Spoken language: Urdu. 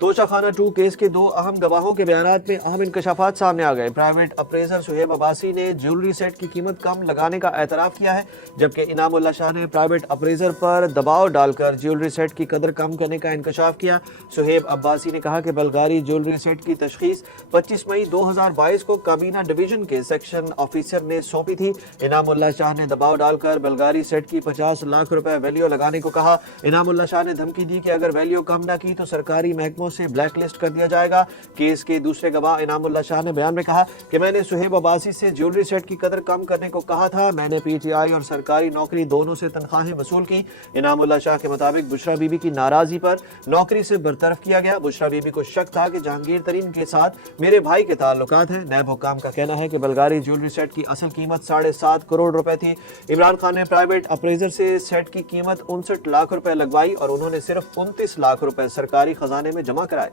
توشہ خانہ 2 کیس کے 2 اہم گواہوں کے بیانات میں اہم انکشافات سامنے آ گئے۔ پرائیویٹ اپریزر سہیب عباسی نے جیولری سیٹ کی قیمت کم لگانے کا اعتراف کیا ہے، جبکہ انعام اللہ شاہ نے پرائیویٹ اپریزر پر دباؤ ڈال کر جیولری سیٹ کی قدر کم کرنے کا انکشاف کیا۔ سہیب عباسی نے کہا کہ بلغاری جیولری سیٹ کی تشخیص 25 مئی 2022 کو کابینہ ڈویژن کے سیکشن آفیسر نے سونپی تھی۔ انعام اللہ شاہ نے دباؤ ڈال کر بلغاری سیٹ کی 50 لاکھ روپے ویلیو لگانے کو کہا۔ انعام اللہ شاہ نے دھمکی دی کہ اگر ویلیو کم نہ کی تو سرکاری محکموں سے بلیک لسٹ کر دیا جائے گا۔ کیس کے دوسرے گواہ انعام اللہ شاہ نے بیان میں کہا کہ میں نے سہیب عباسی سے جیولری سیٹ کی قدر کم کرنے کو کہا تھا۔ میں نے پی ٹی آئی اور سرکاری نوکری دونوں سے تنخواہیں وصول کی۔ انعام اللہ شاہ کے مطابق بشرا بی بی کی ناراضی پر نوکری سے برطرف کیا گیا۔ بشرا بی بی کو شک تھا کہ جہانگیر ترین کے ساتھ میرے بھائی کے تعلقات ہیں۔ نیب حکام کا کہنا ہے کہ بلغاری جیولری سیٹ کی اصل قیمت 7.5 کروڑ روپے تھی۔ عمران خان نے پرائیویٹ اپریزر سے سیٹ کی قیمت 59 لاکھ روپے لگوائی اور انہوں نے صرف 29 لاکھ روپے سرکاری خزانے میں جمع کرائے۔